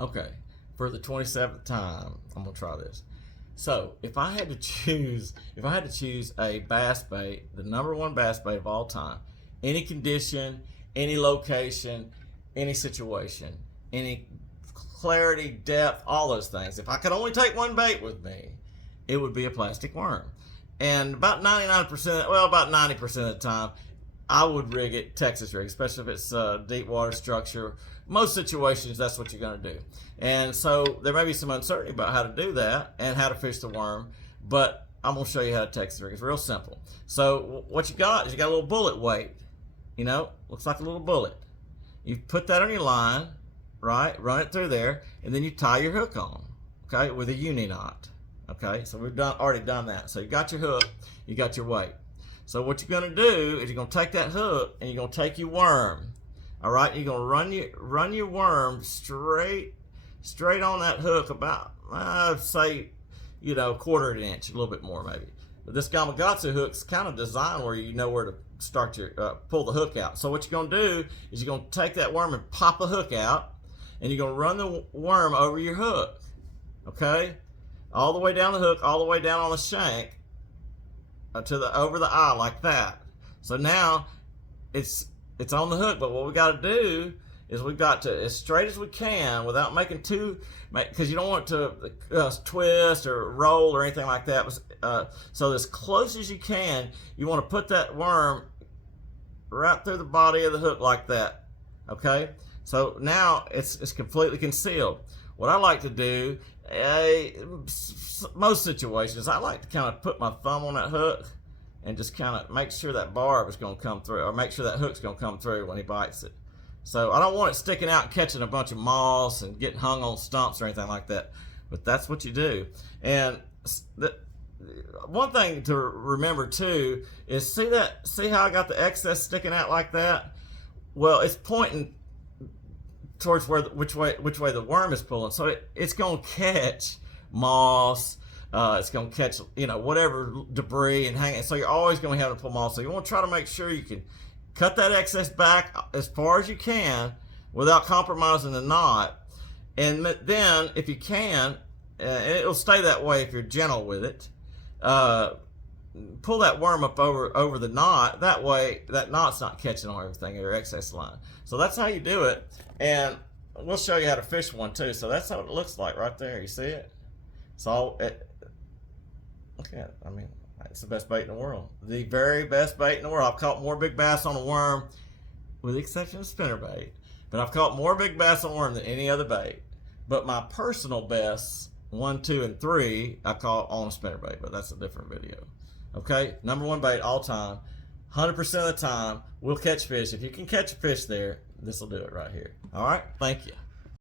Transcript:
Okay, for the 27th time, I'm gonna try this. So if I had to choose, a bass bait, the number one bass bait of all time, any condition, any location, any situation, any clarity, depth, all those things. If I could only take one bait with me, it would be a plastic worm. And about 99%, well, about 90% of the time, I would rig it Texas rig, especially if it's a deep water structure. Most situations, that's what you're going to do. And so there may be some uncertainty about how to do that and how to fish the worm, but I'm going to show you how to Texas rig. It's real simple. So what you got is you got a little bullet weight. You know, looks like a little bullet. You put that on your line, right? Run it through there, and then you tie your hook on, okay, with a uni knot. Okay, so we've already done that. So you got your hook, you got your weight. So what you're gonna do is you're gonna take that hook and you're gonna take your worm. All right, you're gonna run your worm straight on that hook about say, you know, quarter of an inch, a little bit more maybe. But this Gamakatsu hook's kind of designed where you know where to start your pull the hook out. So what you're gonna do is you're gonna take that worm and pop a hook out, and you're gonna run the worm over your hook. Okay, all the way down the hook, all the way down on the shank, over the eye like that. So now it's on the hook, but what we got to do is we got to, as straight as we can without making because you don't want it to twist or roll or anything like that. So as close as you can, you want to put that worm right through the body of the hook like that. Okay, so now it's completely concealed. What I like to do, most situations, I like to kind of put my thumb on that hook and just kind of make sure that barb is going to come through, or make sure that hook's going to come through when he bites it. So I don't want it sticking out and catching a bunch of moss and getting hung on stumps or anything like that. But that's what you do. And one thing to remember too is see how I got the excess sticking out like that? Well, it's pointing towards which way the worm is pulling. So it's going to catch moss. It's going to catch, you know, whatever debris and hang it. So you're always going to have to pull moss. So you want to try to make sure you can cut that excess back as far as you can without compromising the knot. And then, if you can, it'll stay that way if you're gentle with it. Pull that worm up over the knot. That way, that knot's not catching on everything in your excess line. So that's how you do it. And we'll show you how to fish one too. So that's how it looks like right there. You see it? So look at it. I mean, it's the best bait in the world. The very best bait in the world. I've caught more big bass on a worm, with the exception of spinnerbait, but I've caught more big bass on a worm than any other bait. But my personal best, 1, 2, and 3, I caught on a spinnerbait, but that's a different video. Okay, number one bait all time. 100% of the time, we'll catch fish. If you can catch a fish there, this will do it right here. All right, thank you.